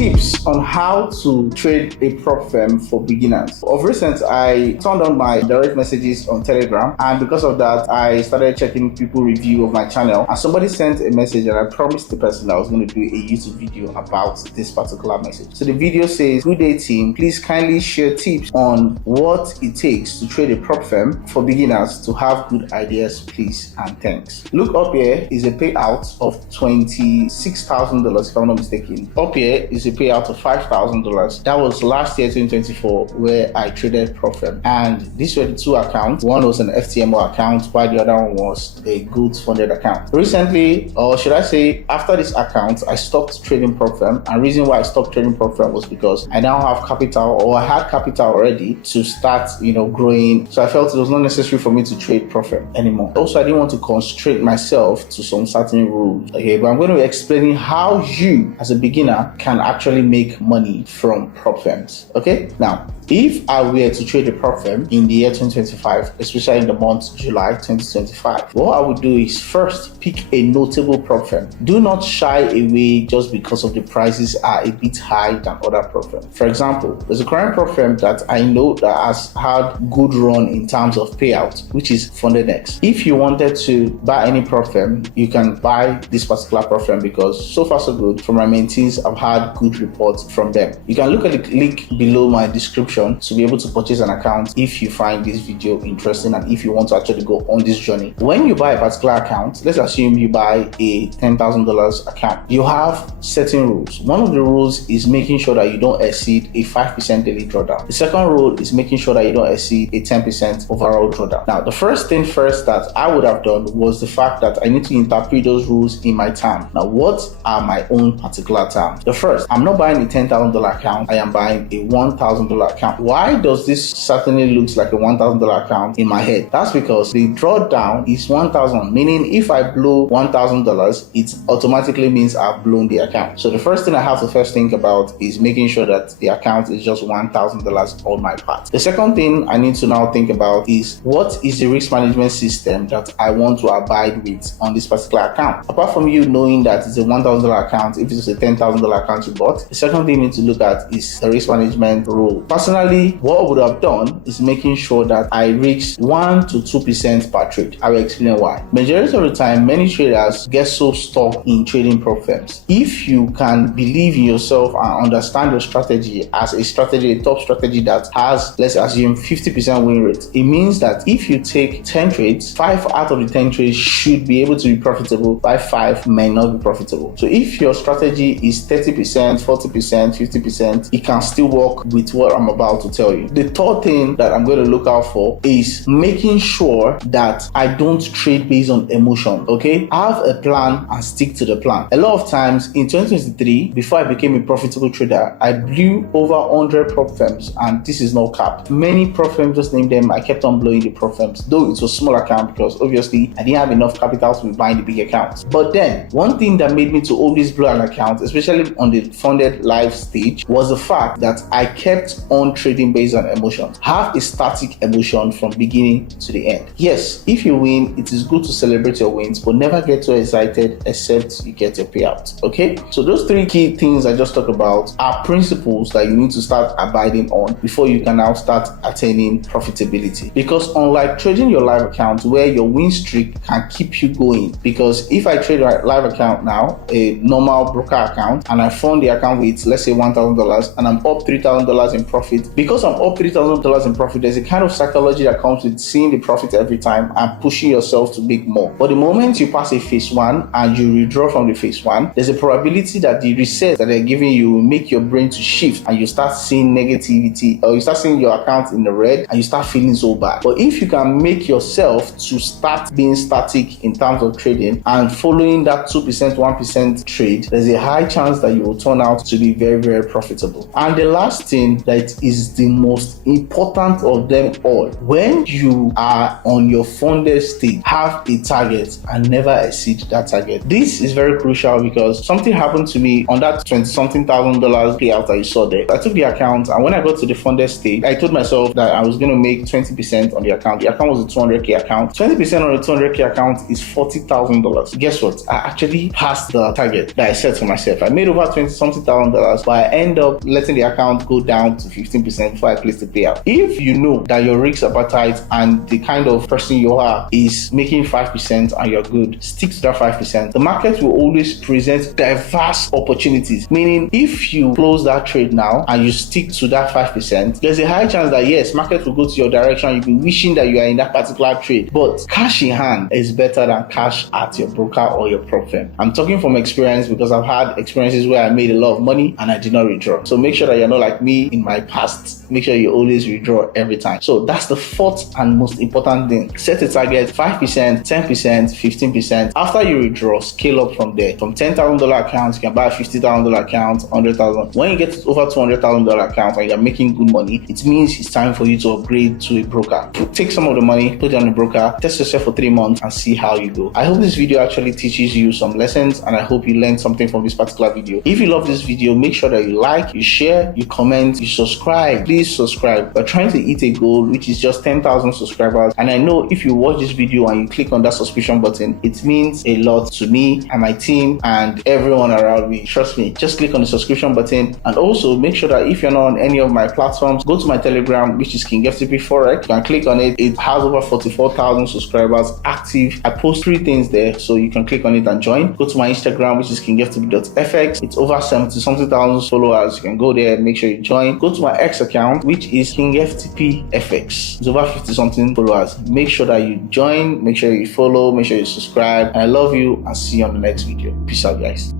Tips on how to trade a prop firm for beginners. Of recent, I turned on my direct messages on Telegram, and because of that, I started checking people review of my channel, and somebody sent a message, and I promised the person I was going to do a YouTube video about this particular message. So the video says, "Good day team, please kindly share tips on what it takes to trade a prop firm for beginners to have good ideas, please and thanks." Look up here is a payout of $26,000 if I'm not mistaken. Up here is a payout of $5,000. That was last year 2024 where I traded prop firm, and these were the two accounts. One was an FTMO account while the other one was a goods funded account. Recently, or should I say after this account, I stopped trading prop firm, and reason why I stopped trading prop firm was because I now have capital, or I had capital already to start growing, so I felt it was not necessary for me to trade prop firm anymore. Also, I didn't want to constrain myself to some certain rules. Okay, but I'm going to be explaining how you as a beginner can actually make money from prop firms. Okay, now if I were to trade a prop firm in the year 2025, especially in the month July 2025, what I would do is first pick a notable prop firm. Do not shy away just because of the prices are a bit high than other prop firms. For example, there's a current prop firm that I know that has had good run in terms of payout, which is FundedX. If you wanted to buy any prop firm, you can buy this particular prop firm because so far so good. From my mentees, I've had good reports from them. You can look at the link below my description to be able to purchase an account if you find this video interesting and if you want to actually go on this journey. When you buy a particular account, let's assume you buy a $10,000 account, you have certain rules. One of the rules is making sure that you don't exceed a 5% daily drawdown. The second rule is making sure that you don't exceed a 10% overall drawdown. Now, the first thing first that I would have done was the fact that I need to interpret those rules in my term. Now, what are my own particular terms? The first, I'm not buying a $10,000 account, I am buying a $1,000 account. Why does this certainly looks like a $1,000 account in my head? That's because the drawdown is 1,000, meaning if I blow $1,000, it automatically means I've blown the account. So the first thing I have to first think about is making sure that the account is just $1,000 on my part. The second thing I need to now think about is what is the risk management system that I want to abide with on this particular account. Apart from you knowing that it's a $1,000 account, if it's a $10,000 account you bought, the second thing you need to look at is the risk management rule. Personally, what I would have done is making sure that I reach 1 to 2% per trade. I will explain why. Majority of the time, many traders get so stuck in trading prop firms. If you can believe in yourself and understand your strategy as a strategy, a top strategy that has, let's assume, 50% win rate, it means that if you take 10 trades, 5 out of the 10 trades should be able to be profitable, by 5 may not be profitable. So if your strategy is 30%, 40%, 50%, it can still work with what I'm about to tell you. The third thing that I'm going to look out for is making sure that I don't trade based on emotion. Okay, have a plan and stick to the plan. A lot of times in 2023, before I became a profitable trader, I blew over 100 prop firms, and this is no cap. Many prop firms, just name them, I kept on blowing the prop firms, though it was a small account because obviously I didn't have enough capital to be buying the big accounts. But then one thing that made me to always blow an account, especially on the funded live stage, was the fact that I kept on trading based on emotions. Have a static emotion from beginning to the end. Yes, if you win, it is good to celebrate your wins, but never get too excited except you get your payout. Okay, so those 3 key things I just talked about are principles that you need to start abiding on before you can now start attaining profitability. Because unlike trading your live account where your win streak can keep you going, because if I trade a live account now, a normal broker account, and I fund the account with, let's say, $1,000, and I'm up $3,000 in profit, because I'm up $3,000 in profit, there's a kind of psychology that comes with seeing the profit every time and pushing yourself to make more. But the moment you pass a phase 1 and you withdraw from the phase 1, there's a probability that the reset that they're giving you will make your brain to shift and you start seeing negativity, or you start seeing your account in the red and you start feeling so bad. But if you can make yourself to start being static in terms of trading and following that 2%, 1% trade, there's a high chance that you will turn out to be very, very profitable. And the last thing that is the most important of them all. When you are on your funded state, have a target and never exceed that target. This is very crucial because something happened to me on that $20-something thousand payout that you saw there. I took the account, and when I got to the funded state, I told myself that I was going to make 20% on the account. The account was a $200K account. 20% on a $200K account is $40,000. Guess what? I actually passed the target that I set for myself. I made over $20-something thousand, but I end up letting the account go down to 15% before I place the payout. If you know that your risk appetite and the kind of person you are is making 5% and you're good, stick to that 5%. The market will always present diverse opportunities, meaning if you close that trade now and you stick to that 5%, there's a high chance that yes, market will go to your direction. You'll be wishing that you are in that particular trade, but cash in hand is better than cash at your broker or your prop firm. I'm talking from experience because I've had experiences where I made a lot of money and I did not withdraw. So make sure that you're not like me in my past. Make sure you always withdraw every time. So that's the fourth and most important thing. Set a target, 5%, 10%, 15%. After you withdraw, scale up from there. From $10,000 accounts, you can buy a $50,000 account, $100,000. When you get to over $200,000 account and you're making good money, it means it's time for you to upgrade to a broker. Take some of the money, put it on a broker, test yourself for 3 months and see how you go. I hope this video actually teaches you some lessons, and I hope you learned something from this particular video. If you love this video, make sure that you like, you share, you comment, you subscribe. Please subscribe. We're trying to hit a goal which is just 10,000 subscribers, and I know if you watch this video and you click on that subscription button, it means a lot to me and my team and everyone around me. Trust me, just click on the subscription button, and also make sure that if you're not on any of my platforms, go to my Telegram, which is King FTP Forex. You can click on it. It has over 44,000 subscribers active. I post 3 things there, so you can click on it and join. Go to my Instagram, which is kingftp.fx. It's over 70-something thousand followers. You can go there, make sure you join. Go to my X account, which is kingftpfx. It's over 50-something followers. Make sure that you join, make sure you follow, make sure you subscribe. I love you and see you on the next video. Peace out, guys.